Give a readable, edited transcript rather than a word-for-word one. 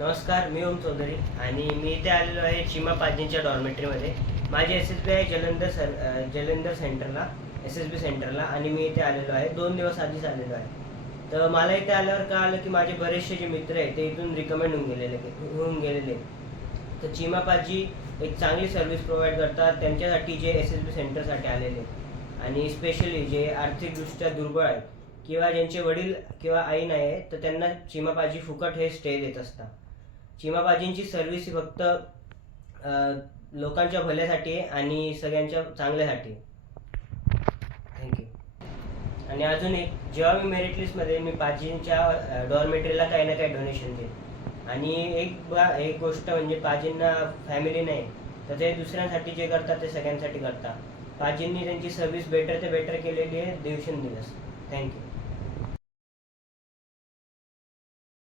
नमस्कार, मी ओम चौधरी आणि मी इथे आलेलो आहे चिमा पाजींच्या डॉर्मेटरीमध्ये. माझी SSB आहे जलंधर सेंटरला, SSB सेंटरला, आणि मी इथे आलेलो आहे. 2 दिवस आधीच आलेलो आहे. तर मला इथे आल्यावर कळालं की माझे बरेचसे जे मित्र आहेत ते इथून रिकमेंड होऊन गेलेले. तर चिमा पाजी एक चांगली सर्व्हिस प्रोव्हाइड करतात त्यांच्यासाठी जे SSB सेंटरसाठी आलेले आणि स्पेशली जे आर्थिकदृष्ट्या दुर्बळ आहेत किंवा ज्यांचे वडील किंवा आई नाही आहे, तर त्यांना चिमा पाजी फुकट हे स्टे देत असतात. चिमाबाजींची सर्व्हिस ही फक्त लोकांच्या भल्यासाठी आहे आणि सगळ्यांच्या चांगल्यासाठी. थँक्यू. आणि अजून एक, जेव्हा मी मेरिट लिस्टमध्ये मी पाजींच्या डॉर्मेटरीला काही ना काही डोनेशन देईन. आणि एक गोष्ट म्हणजे पाजींना फॅमिली नाही, तर ते दुसऱ्यांसाठी जे करतात ते सगळ्यांसाठी करतात. पाजींनी त्यांची सर्व्हिस बेटर ते बेटर केलेली आहे दिवसेंदिवस. थँक्यू.